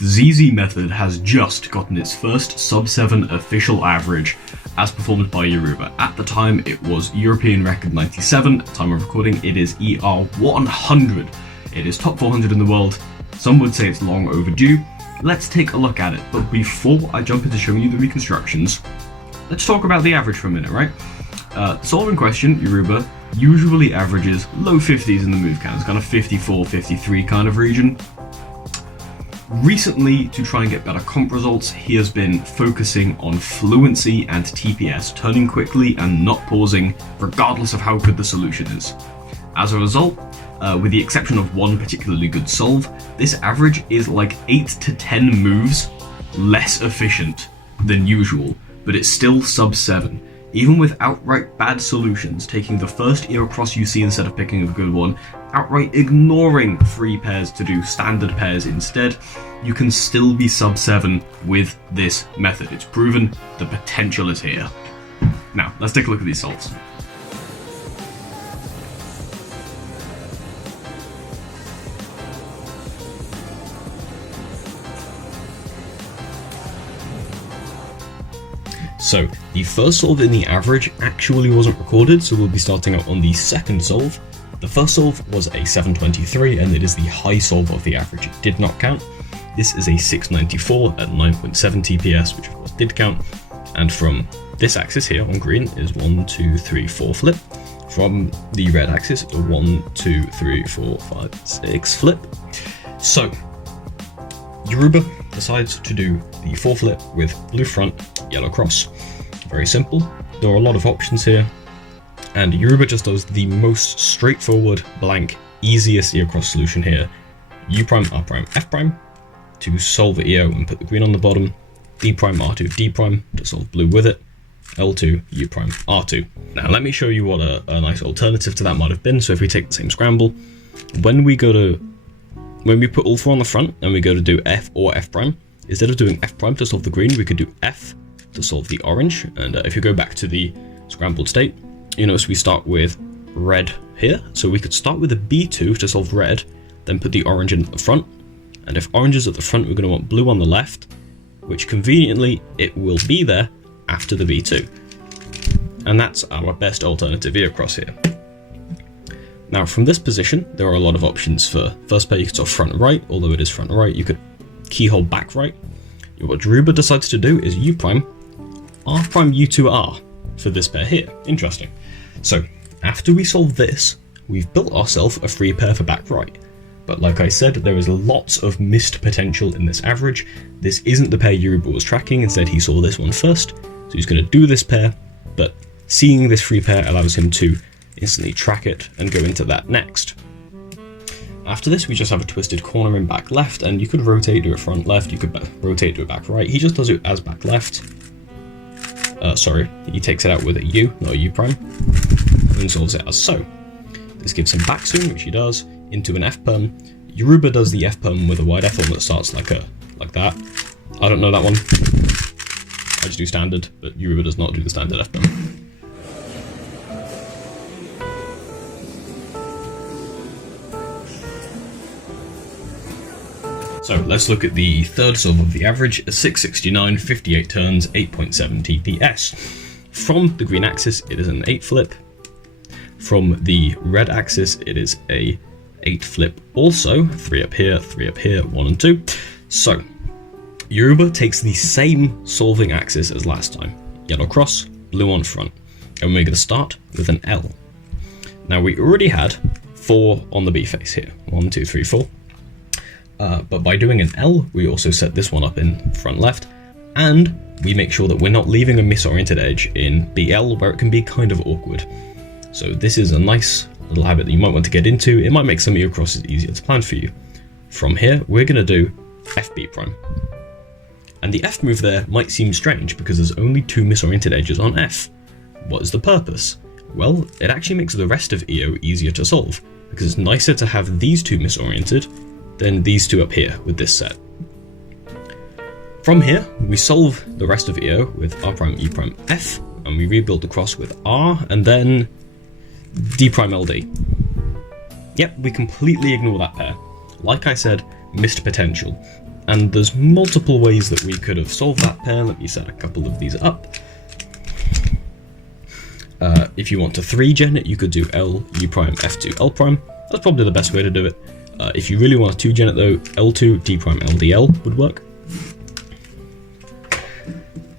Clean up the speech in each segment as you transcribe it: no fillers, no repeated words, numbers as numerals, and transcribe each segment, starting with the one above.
the ZZ method has just gotten its first sub-7 official average as performed by Yoruba. At the time it was European record 97, at the time of recording it is ER 100. It is top 400 in the world. Some would say it's long overdue. Let's take a look at it, but before I jump into showing you the reconstructions, let's talk about the average for a minute, right? The solve in question, Yoruba, usually averages low 50s in the move count. It's kind of 54, 53 kind of region. Recently, to try and get better comp results, he has been focusing on fluency and TPS, turning quickly and not pausing, regardless of how good the solution is. As a result, with the exception of one particularly good solve, this average is like 8 to 10 moves less efficient than usual, but it's still sub 7. Even with outright bad solutions, taking the first ear across you see instead of picking a good one, outright ignoring free pairs to do standard pairs instead, you can still be sub 7 with this method. It's proven, the potential is here. Now, let's take a look at these solves. So, the first solve in the average actually wasn't recorded, so we'll be starting out on the second solve. The first solve was a 723, and it is the high solve of the average. It did not count. This is a 694 at 9.7 TPS, which of course did count. And from this axis here on green is 1, 2, 3, 4 flip. From the red axis, a 1, 2, 3, 4, 5, 6 flip. So, Yoruba decides to do the 4 flip with blue front, yellow cross. Very simple. There are a lot of options here, and Yoruba just does the most straightforward, blank, easiest ear cross solution here. U prime, R prime, F prime to solve the EO and put the green on the bottom. D prime, R2, D prime to solve blue with it. L2, U prime, R2. Now let me show you what a nice alternative to that might have been. So if we take the same scramble, when we put all 4 on the front and we go to do F or F prime, instead of doing F prime to solve the green, we could do F to solve the orange. And if you go back to the scrambled state, you notice we start with red here. So we could start with a B2 to solve red, then put the orange in at the front. And if orange is at the front, we're going to want blue on the left, which conveniently it will be there after the B2. And that's our best alternative ear cross here. Now from this position, there are a lot of options for first pair. You could solve front right, although it is front right. You could keyhole back right. What Yoruba decides to do is U prime, R prime, U2, R for this pair here. Interesting. So after we solve this, we've built ourselves a free pair for back right. But like I said, there is lots of missed potential in this average. This isn't the pair Yoruba was tracking. Instead, he saw this one first. So he's going to do this pair, but seeing this free pair allows him to instantly track it and go into that next. After this, we just have a twisted corner in back left, and you could rotate to a front left, you could rotate to a back right. He just does it as back left. Sorry, he takes it out with a U, not a U prime, and solves it as so. This gives him back soon, which he does, into an F perm. Yoruba does the F perm with a wide F one that starts like that. I don't know that one. I just do standard, but Yoruba does not do the standard F perm. So let's look at the third solve of the average, a 669, 58 turns, 8.7 TPS. From the green axis, it is an 8 flip. From the red axis, it is a 8 flip also, 3 up here, 1 and 2. So, Yoruba takes the same solving axis as last time. Yellow cross, blue on front. And we're going to start with an L. Now we already had 4 on the B face here. 1, 2, 3, 4. But by doing an L, we also set this one up in front left, and we make sure that we're not leaving a misoriented edge in BL where it can be kind of awkward. So this is a nice little habit that you might want to get into. It might make some ear crosses easier to plan for you. From here, we're going to do FB prime. And the F move there might seem strange because there's only 2 misoriented edges on F. What is the purpose? Well, it actually makes the rest of EO easier to solve, because it's nicer to have these 2 misoriented than these 2 up here with this set. From here, we solve the rest of EO with R prime, E prime, F, and we rebuild the cross with R, and then D prime LD. Yep, we completely ignore that pair. Like I said, missed potential. And there's multiple ways that we could have solved that pair. Let me set a couple of these up. If you want to 3-gen it, you could do L, U prime, F2, L prime. That's probably the best way to do it. If you really want to 2-gen it though, L2, D prime, LDL would work.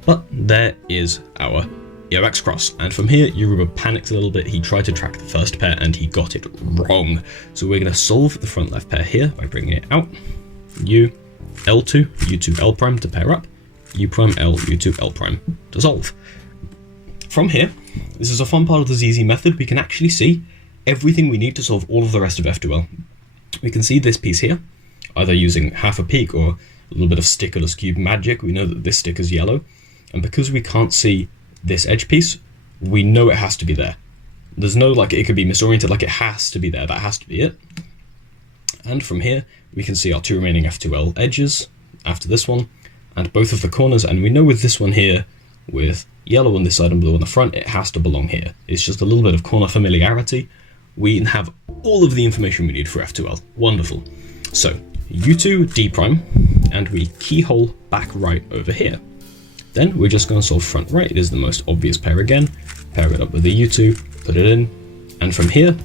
But there is our EOX cross, and from here Yoruba panicked a little bit. He tried to track the first pair and he got it wrong. So we're going to solve the front left pair here by bringing it out. U, L2, U2, L prime to pair up, U prime, L, U2, L prime to solve. From here, this is a fun part of the ZZ method. We can actually see everything we need to solve all of the rest of F2L. We can see this piece here, either using half a peak or a little bit of stickerless cube magic. We know that this stick is yellow, and because we can't see this edge piece, we know it has to be there. There's no like it could be misoriented, like it has to be there, that has to be it. And from here, we can see our 2 remaining F2L edges after this one, and both of the corners, and we know with this one here, with yellow on this side and blue on the front, it has to belong here. It's just a little bit of corner familiarity. We have all of the information we need for F2L. Wonderful. So, U2, D prime, and we keyhole back right over here. Then we're just going to solve front right. It is the most obvious pair again. Pair it up with the U2, put it in, and from here,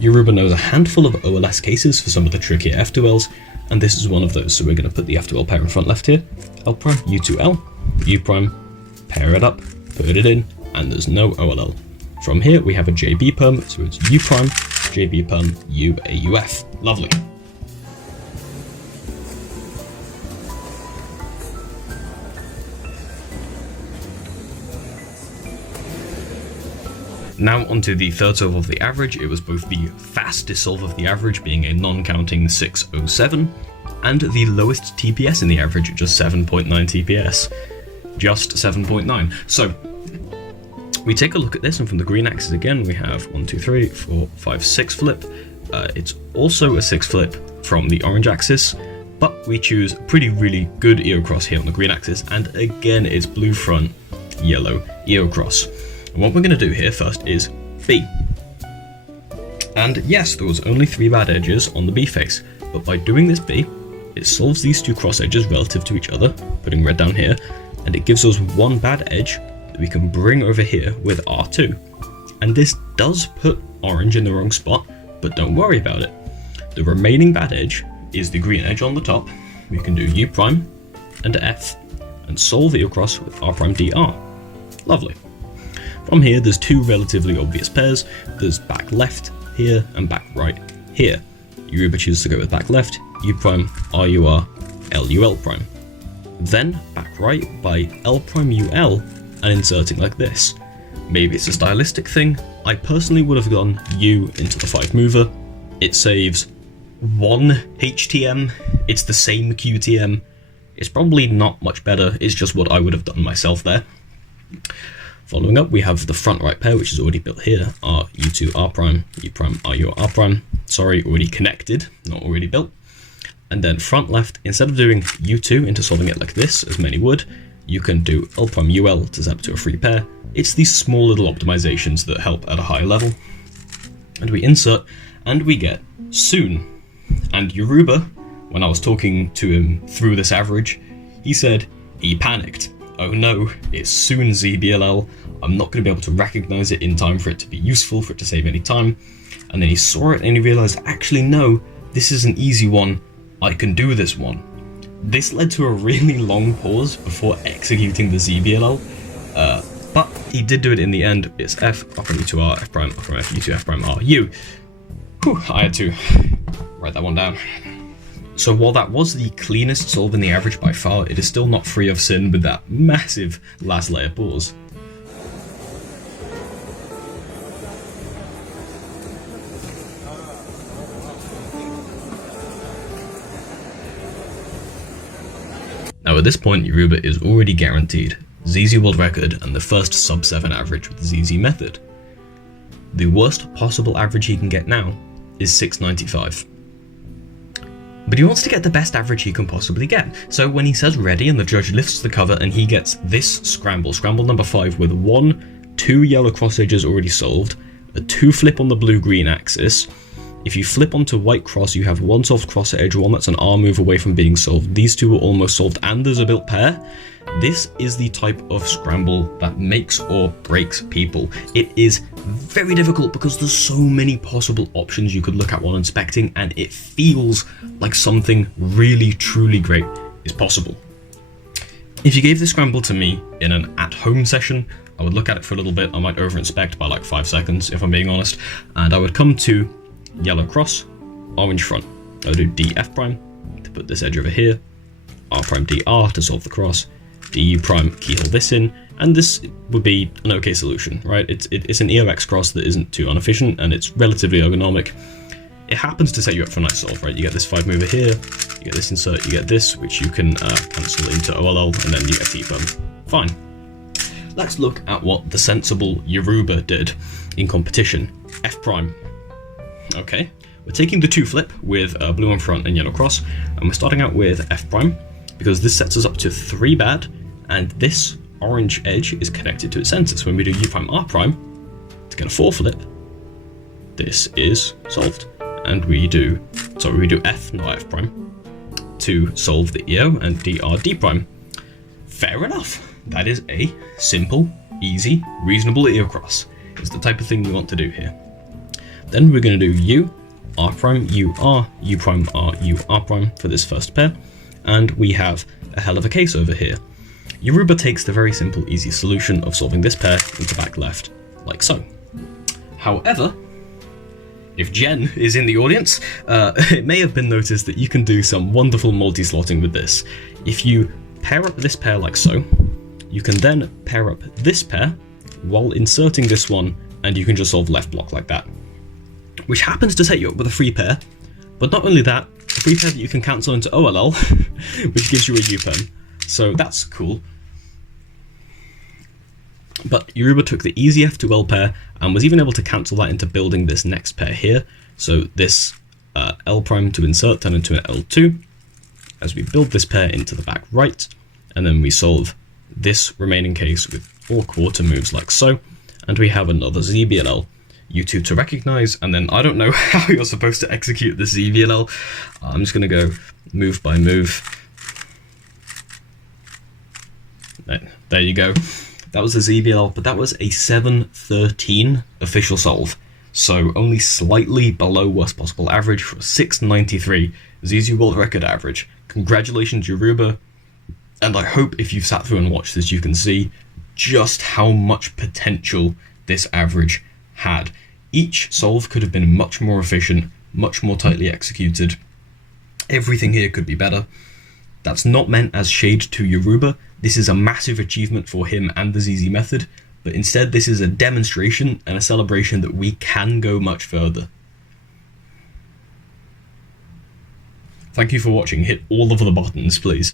Yoruba knows a handful of OLS cases for some of the trickier F2Ls, and this is one of those. So we're going to put the F2L pair in front left here, L prime, U2L, U prime, pair it up, put it in, and there's no OLL. From here we have a JB perm, so it's U prime, JB perm, U, AUF. Lovely. Now onto the third solve of the average. It was both the fastest solve of the average, being a non-counting 607, and the lowest TPS in the average, just 7.9 TPS. Just 7.9. So we take a look at this, and from the green axis again, we have 1, 2, 3, 4, 5, 6 flip. It's also a 6 flip from the orange axis, but we choose pretty really good EO cross here on the green axis, and again it's blue front, yellow EO cross. And what we're going to do here first is B. And yes, there was only 3 bad edges on the B face, but by doing this B, it solves these 2 cross edges relative to each other, putting red down here, and it gives us 1 bad edge that we can bring over here with R2. And this does put orange in the wrong spot, but don't worry about it. The remaining bad edge is the green edge on the top. We can do U prime and F and solve it across with R prime DR. Lovely. From here, there's 2 relatively obvious pairs. There's back left here and back right here. Yoruba chooses to go with back left, U prime, RUR, LUL prime. Then back right by L prime UL and inserting like this. Maybe it's a stylistic thing. I personally would have gone U into the 5 mover. It saves 1 HTM. It's the same QTM. It's probably not much better. It's just what I would have done myself there. Following up, we have the front right pair, which is already built here. R, U2, R prime, U prime, RU, R prime. Sorry, already connected, not already built. And then front left, instead of doing U2 into solving it like this, as many would, you can do L prime UL to zap to a free pair. It's these small little optimizations that help at a higher level. And we insert, and we get soon. And Yoruba, when I was talking to him through this average, he said he panicked. Oh no, it's soon ZBLL. I'm not going to be able to recognize it in time for it to be useful, for it to save any time. And then he saw it and he realized, actually no, this is an easy one. I can do this one. This led to a really long pause before executing the ZBLL, but he did do it in the end. It's F, R prime U2R, F prime, R prime F, U2, F prime R, U. Whew, I had to write that one down. So while that was the cleanest solve in the average by far, it is still not free of sin with that massive last layer pause. Now at this point, Yoruba is already guaranteed ZZ World Record and the first sub 7 average with the ZZ method. The worst possible average he can get now is 695. But he wants to get the best average he can possibly get. So when he says ready and the judge lifts the cover and he gets this scramble number 5 with 1, 2 yellow cross edges already solved, a 2 flip on the blue-green axis, If you flip onto white cross, you have one solved cross edge, one that's an R move away from being solved. These two are almost solved, and there's a built pair. This is the type of scramble that makes or breaks people. It is very difficult because there's so many possible options you could look at while inspecting, and it feels like something really, truly great is possible. If you gave this scramble to me in an at-home session, I would look at it for a little bit. I might over-inspect by like 5 seconds, if I'm being honest, and I would come to yellow cross, orange front. I would do D F prime to put this edge over here, R prime D R to solve the cross, D U prime keyhole this in, and this would be an okay solution, right? It's an EOX cross that isn't too inefficient, and it's relatively ergonomic. It happens to set you up for a nice solve, right? You get this 5 mover here, you get this insert, you get this, which you can cancel into OLL, and then you get T-perm. Fine. Let's look at what the sensible Yoruba did in competition. F prime. Okay, we're taking the 2 flip with blue on front and yellow cross, and we're starting out with F prime, because this sets us up to 3 bad, and this orange edge is connected to its center. So when we do U prime R prime to get a 4 flip, this is solved. And we do F, not F prime, to solve the EO, and DR D prime. Fair enough. That is a simple, easy, reasonable EO cross. It's the type of thing we want to do here. Then we're going to do U, R prime, U R, U prime R, U R prime for this first pair, and we have a hell of a case over here. Yoruba takes the very simple, easy solution of solving this pair into back left, like so. However, if Jen is in the audience, it may have been noticed that you can do some wonderful multi-slotting with this. If you pair up this pair like so, you can then pair up this pair while inserting this one, and you can just solve left block like that, which happens to set you up with a free pair. But not only that, a free pair that you can cancel into OLL, which gives you a U-perm. So that's cool. But Yoruba took the easy F2L pair and was even able to cancel that into building this next pair here. So this L prime to insert turn into an L2 as we build this pair into the back right, and then we solve this remaining case with all quarter moves like so, and we have another ZBLL, U2 to recognize, and then I don't know how you're supposed to execute the ZBLL. I'm just going to go move by move. There you go. That was a ZBLL, but that was a 713 official solve, so only slightly below worst possible average for a 693 ZZ World Record average. Congratulations, Yoruba, and I hope if you've sat through and watched this, you can see just how much potential this average had. Each solve could have been much more efficient, much more tightly executed. Everything here could be better. That's not meant as shade to Yoruba. This is a massive achievement for him and the ZZ method, but instead this is a demonstration and a celebration that we can go much further. Thank you for watching. Hit all of the buttons, please.